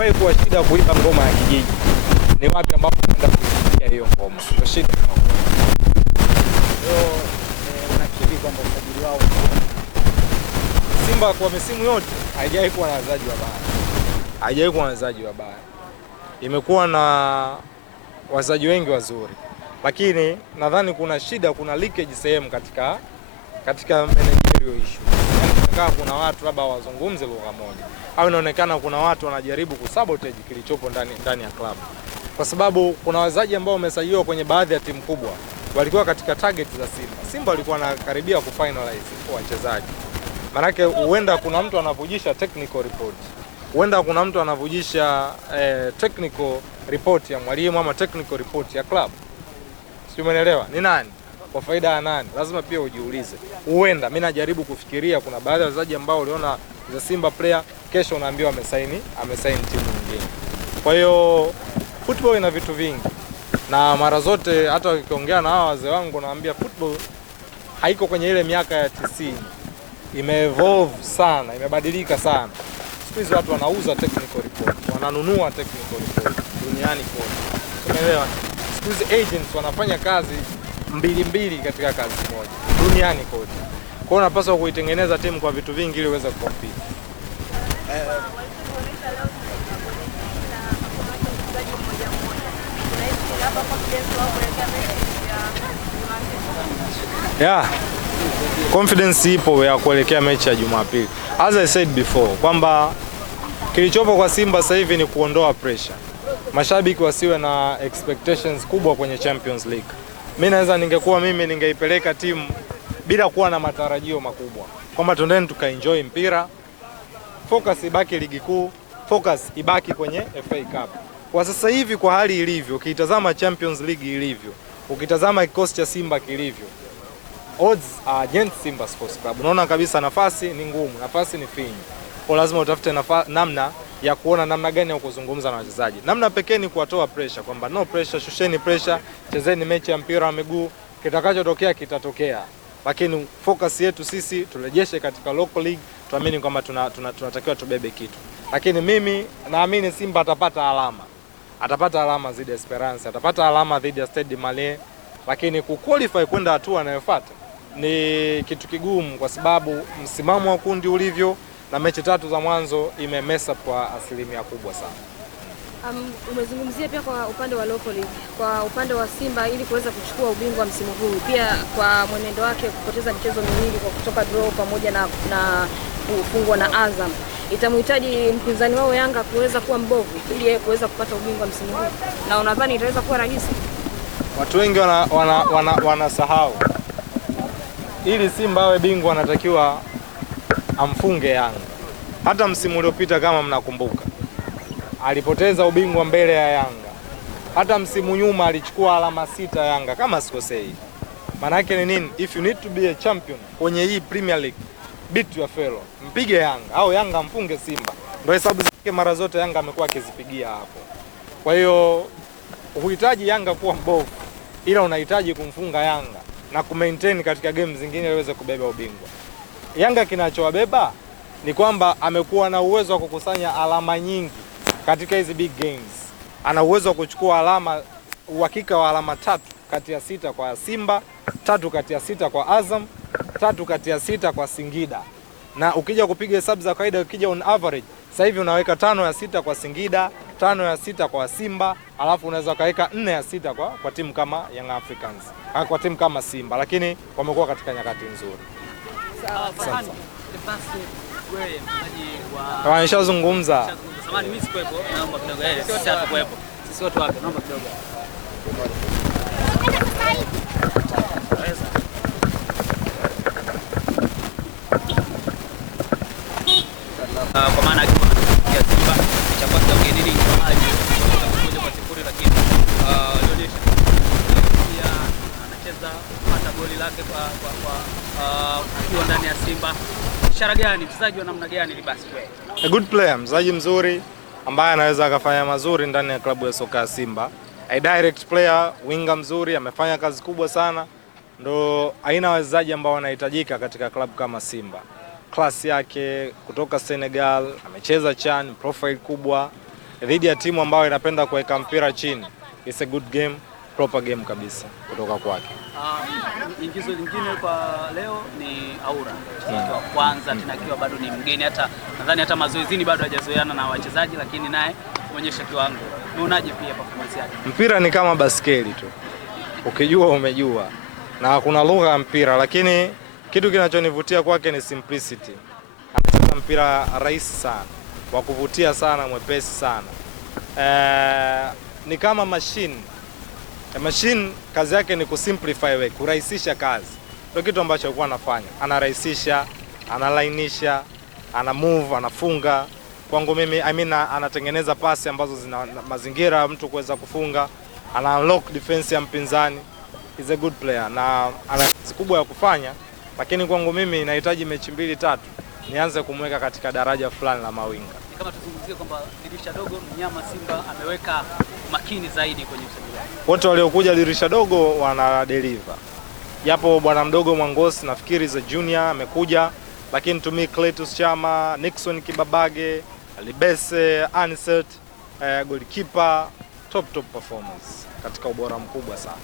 Wewe kwa shida kuimba ngoma ya kijiji. Ni wapi ambapo unaenda kusikia hiyo ngoma? Ndio shida. Leo unakiri kwamba usajili wao Simba kwa misimu yote haijawahi kuwa na wachezaji wabaya. Haijawahi kuwa na wachezaji wabaya. Imekuwa na wachezaji wengi wazuri. Lakini nadhani kuna shida, kuna leakage sehemu katika managerial issue. Yaani kuna watu labda wazungumze lugha moja. Au inaonekana kuna watu wanajaribu kusabotage kilichopo ndani ya club. Kwa sababu kuna wachezaji ambao wamesajiliwa kwenye baadhi ya timu kubwa walikuwa katika target za Simba. Simba walikuwa wanakaribia kufinalize wachezaji. Maanake huenda kuna mtu anavujisha technical report. Huenda kuna mtu anavujisha technical report ya mwalimu ama technical report ya club. Sio, umeelewa? Ni nani? Kwa faida ya nani? Lazima pia ujiulize. Huenda mimi najaribu kufikiria kuna baadhi ya wachezaji ambao uliona za Simba player kesho unaambiwa amesaini timu nyingine. Kwa hiyo football ina vitu vingi. Na mara zote hata ukiongea na hawa wazee wangu naambia football haiko kwenye ile miaka ya 90. Ime-evolve sana, imebadilika sana. Siku hizi watu wanauza technical report, wananunua technical report duniani kote. Umeelewa? Siku hizi agents wanafanya kazi mbili katika kazi moja duniani kote. Kwa hiyo unapaswa kuitengeneza timu kwa vitu vingi ili uweze kucompete. Yeah. Confidence ipo ya kuelekea mechi ya Jumapili. As I said before, kwamba kilichopo kwa Simba sasa hivi ni kuondoa pressure. Mashabiki wasiwe na expectations kubwa kwenye Champions League. Ningekuwa mimi ningeipeleka timu bila kuwa na matarajio makubwa. Kwamba twendeni tukaenjoy mpira. Focus ibaki ligi kuu, focus ibaki kwenye FA Cup. Kwa sasa hivi kwa hali ilivyo, ukitazama Champions League ilivyo, ukitazama kikosi cha Simba kilivyo, odds are against Simba Sports Club. Unaona kabisa nafasi ni ngumu, nafasi ni finyu. Kwa lazima utafute namna ya kuona namna gani ya kuzungumza na wachezaji. Namna pekee ni kuwatoa pressure, kwamba no pressure, shusheni pressure, chezeni mechi ya mpira wa miguu, kitakachotokea kitatokea. Lakini focus yetu sisi turejeshe katika local league, tuamini kwamba tunatakiwa tubebe kitu. Lakini mimi naamini Simba atapata alama. Atapata alama dhidi ya Esperance, atapata alama dhidi ya Stade Malien, lakini kuqualify kwenda hatua inayofuata ni kitu kigumu kwa sababu msimamo wa kundi ulivyo na mechi 3 za mwanzo imemesa kwa asilimia kubwa sana. Umezungumzia pia kwa upande wa local league, kwa upande wa Simba ili kuweza kuchukua ubingwa msimu huu, pia kwa mwenendo wake kupoteza michezo miwili kwa kutoka draw pamoja na kufungwa na Azam, itamhitaji mpinzani wao Yanga kuweza kuwa mbovu ili yeye kuweza kupata ubingwa msimu huu, na unadhani itaweza kuwa rahisi? Watu wengi wanasahau ili Simba awe bingwa anatakiwa amfunge Yanga. Hata msimu uliopita kama mnakumbuka, alipoteza ubingwa mbele ya Yanga. Hata msimu nyuma alichukua alama 6 Yanga kama sikosei. Maana yake ni nini? If you need to be a champion kwenye hii Premier League, beat your fellow. Mpige Yanga au Yanga mfunge Simba. Ndio hesabu zake mara zote Yanga amekuwa akizipigia hapo. Kwa hiyo huhitaji Yanga kuwa mbovu, ila unahitaji kumfunga Yanga na kumaintain katika game zingine ili aweze kubeba ubingwa. Yanga kinachowabeba ni kwamba amekuwa na uwezo wa kukusanya alama nyingi katika hizi big games. Ana uwezo wa kuchukua alama, uhakika wa alama 3 kati ya 6 kwa Simba, 3 kati ya 6 kwa Azam, 3 kati ya 6 kwa Singida. Na ukija kupiga hesabu za kawaida, ukija on average, sasa hivi unaweka 5 ya 6 kwa Singida, 5 ya 6 kwa Simba, alafu unaweza kaweka 4 ya 6 kwa timu kama Young Africans, kwa timu kama Simba, lakini wamekuwa katika nyakati nzuri. Sawa. Wewe mtaji wa Nishazungumza. Samahani mimi sikuwepo, naomba kidogo. Sisi hapa kuwepo. Sisi watu wake, naomba kidogo. Kwa maana ya Simba cha kwanza ugenini ingawaje kutoka 1-0, lakini alionyesha pia anacheza hata goli lake kwa akiwa ndani ya Simba. Ishara gani, mchezaji wa namna gani Libasi wewe? A good player, mchezaji mzuri ambaye anaweza akafanya mazuri ndani ya klabu ya soka ya Simba. A direct player, winga mzuri, amefanya kazi kubwa sana. Ndo aina wachezaji ambao wanahitajika katika klabu kama Simba. Klasi yake kutoka Senegal, amecheza CHAN, profile kubwa. dhidi ya timu ambayo inapenda kuweka mpira chini. It's a good game, proper game kabisa kutoka kwake. Ingizo lingine kwa leo ni Aura. Kwa kwanza tena akiwa bado ni mgeni, hata nadhani hata mazoezini bado hajazoeana na wachezaji, lakini naye kuonyesha kiwango. Unaonaje pia performance yake? Mpira ni kama baskeli tu. Ukijua umejua. Na hakuna lugha ya mpira, lakini kitu kinachonivutia kwake ni simplicity. Anacheza mpira rahisi sana, wa kuvutia sana, mwepesi sana. Ni kama machine. Machine kazi yake ni kusimplify way, kurahisisha kazi. Ndio kitu ambacho alikuwa anafanya. Anarahisisha, analainisha, ana move, anafunga. Kwangu mimi anatengeneza pasi ambazo zina mazingira mtu kuweza kufunga, ana unlock defense ya mpinzani. Is a good player na ana kazi kubwa ya kufanya, lakini kwangu mimi inahitaji mechi 2-3 nianze kumweka katika daraja fulani la mawinga. Kama tuzungumzie kwamba dirisha dogo mnyama Simba ameweka makini zaidi kwenye usajili wake. Wote waliokuja dirisha dogo wana deliver. Japo bwana mdogo Mwangosi nafikiri za junior amekuja, lakini to me Cletus Chama, Nixon Kibabage, Alibese, Anset, goalkeeper top performance katika ubora mkubwa sana.